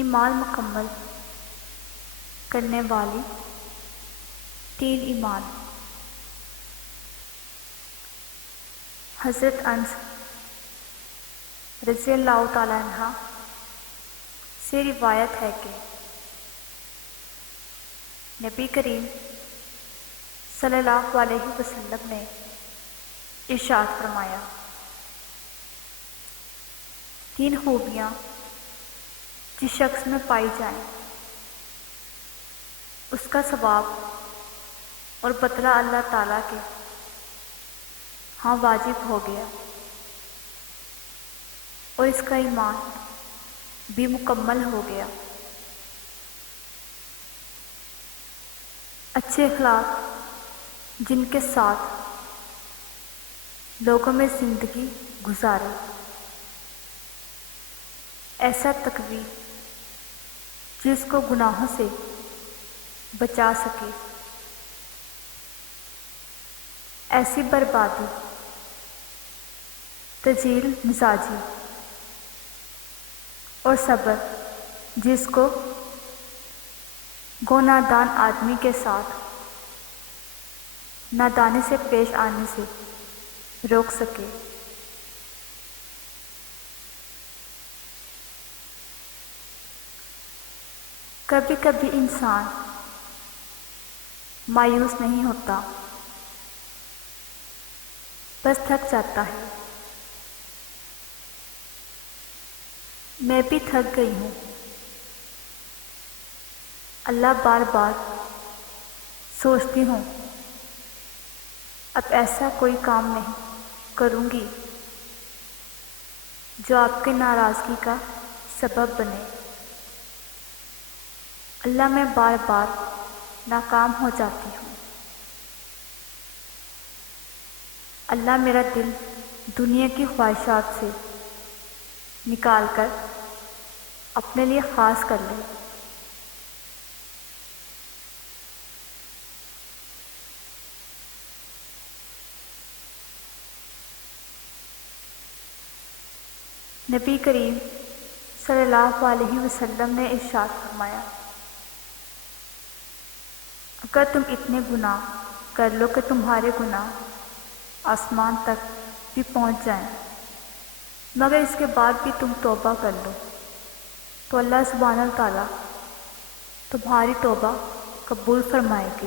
ایمان مکمل کرنے والی 3 ایمان۔ حضرت انس رضی اللہ تعالیٰ عنہ سے روایت ہے کہ نبی کریم صلی اللہ علیہ وسلم نے ارشاد فرمایا، 3 خوبیاں جس شخص میں پائی جائیں اس کا ثواب اور بدلہ اللہ تعالیٰ کے ہاں واجب ہو گیا، اور اس کا ایمان بھی مکمل ہو گیا۔ اچھے اخلاق جن کے ساتھ لوگوں میں زندگی گزارے، ایسا تقوی جس کو گناہوں سے بچا سکے، ایسی بربادی تجیل مزاجی اور صبر جس کو گناہدان آدمی کے ساتھ نادانی سے پیش آنے سے روک سکے۔ کبھی کبھی انسان مایوس نہیں ہوتا، بس تھک جاتا ہے۔ میں بھی تھک گئی ہوں۔ اللہ بار بار سوچتی ہوں اب ایسا کوئی کام نہیں کروں گی جو آپ کی ناراضگی کا سبب بنے۔ اللہ میں بار بار ناکام ہو جاتی ہوں۔ اللہ میرا دل دنیا کی خواہشات سے نکال کر اپنے لیے خاص کر لے۔ نبی کریم صلی اللہ علیہ وسلم نے ارشاد فرمایا، اگر تم اتنے گناہ کر لو کہ تمہارے گناہ آسمان تک بھی پہنچ جائیں، مگر اس کے بعد بھی تم توبہ کر لو، تو اللہ سبحانہ وتعالیٰ تمہاری توبہ قبول فرمائے گی۔